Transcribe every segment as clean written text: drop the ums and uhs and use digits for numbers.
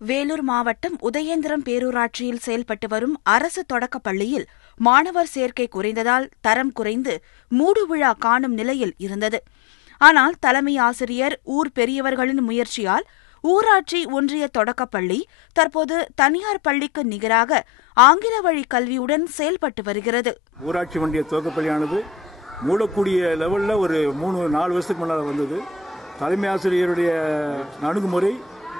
வேலூர் மாவட்டம் உதயேந்திரம் பேரூராட்சியில் செயல்பட்டு வரும் அரசு தொடக்கப் பள்ளியில் மாணவர் சேர்க்கை குறைந்ததால் தரம் குறைந்து மூடுவிழா காணும் நிலையில் இருந்தது. ஆனால் தலைமை ஆசிரியர், ஊர் பெரியவர்களின் முயற்சியால் ஊராட்சி ஒன்றிய தொடக்கப்பள்ளி தற்போது தனியார் பள்ளிக்கு நிகராக ஆங்கில வழி கல்வியுடன் செயல்பட்டு வருகிறது. ஊராட்சி ஒன்றிய தொடக்கப்பள்ளியானது மூடக்கூடிய லெவலில் ஒரு 3-4 வருஷத்துக்கு முன்னால் வந்தது. தலைமை ஆசிரியருடைய அணுகுமுறை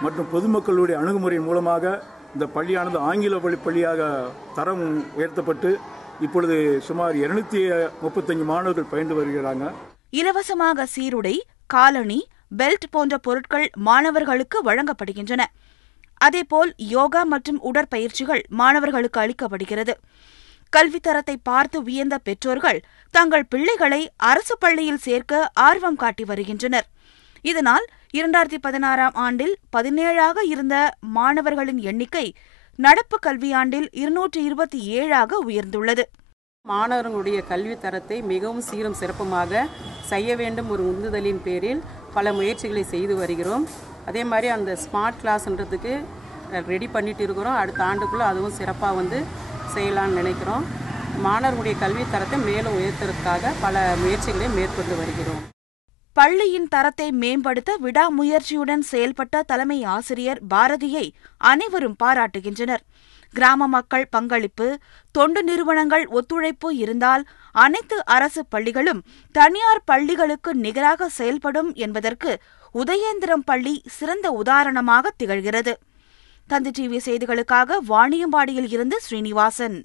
மற்றும் பொதுமக்களுடைய அணுகுமுறை மூலமாக இந்த பள்ளியானது ஆங்கில வழி பள்ளியாக தரம் உயர்த்தப்பட்டு இப்பொழுது சுமார் 235 மாணவர்கள் பயின்று வருகிறாங்க. இலவசமாக சீருடை, காலணி, பெல்ட் போன்ற பொருட்கள் மாணவர்களுக்கு வழங்கப்படுகின்றன. அதேபோல் யோகா மற்றும் உடற்பயிற்சிகள் மாணவர்களுக்கு அளிக்கப்படுகிறது. கல்வித்தரத்தை பார்த்து வியந்த பெற்றோர்கள் தங்கள் பிள்ளைகளை அரசு பள்ளியில் சேர்க்க ஆர்வம் காட்டி வருகின்றனர். இதனால் 2016ஆம் ஆண்டில் 17ஆக இருந்த மாணவர்களின் எண்ணிக்கை நடப்பு கல்வியாண்டில் 227ஆக உயர்ந்துள்ளது. மாணவர்களுடைய கல்வி தரத்தை மிகவும் சீரும் சிறப்புமாக செய்ய வேண்டும் ஒரு உந்துதலின் பேரில் பல முயற்சிகளை செய்து வருகிறோம். அதே மாதிரி அந்த ஸ்மார்ட் கிளாஸ்ன்றதுக்கு ரெடி பண்ணிட்டு இருக்கிறோம். அடுத்த ஆண்டுக்குள்ளே அதுவும் சிறப்பாக செய்யலான்னு நினைக்கிறோம். மாணவர்களுடைய கல்வி தரத்தை மேலும் உயர்த்துவதற்காக பல முயற்சிகளை மேற்கொண்டு வருகிறோம். பள்ளியின் தரத்தை மேம்படுத்த விடாமுயற்சியுடன் செயல்பட்ட தலைமை ஆசிரியர் பாரதியை அனைவரும் பாராட்டுகின்றனர். கிராம மக்கள் பங்களிப்பு, தொண்டு நிறுவனங்கள் ஒத்துழைப்பு இருந்தால் அனைத்து அரசு பள்ளிகளும் தனியார் பள்ளிகளுக்கு நிகராக செயல்படும் என்பதற்கு உதயேந்திரம் பள்ளி சிறந்த உதாரணமாக திகழ்கிறது. தந்தி டிவி செய்திகளுக்காக வாணியம்பாடியில் இருந்து ஸ்ரீனிவாசன்.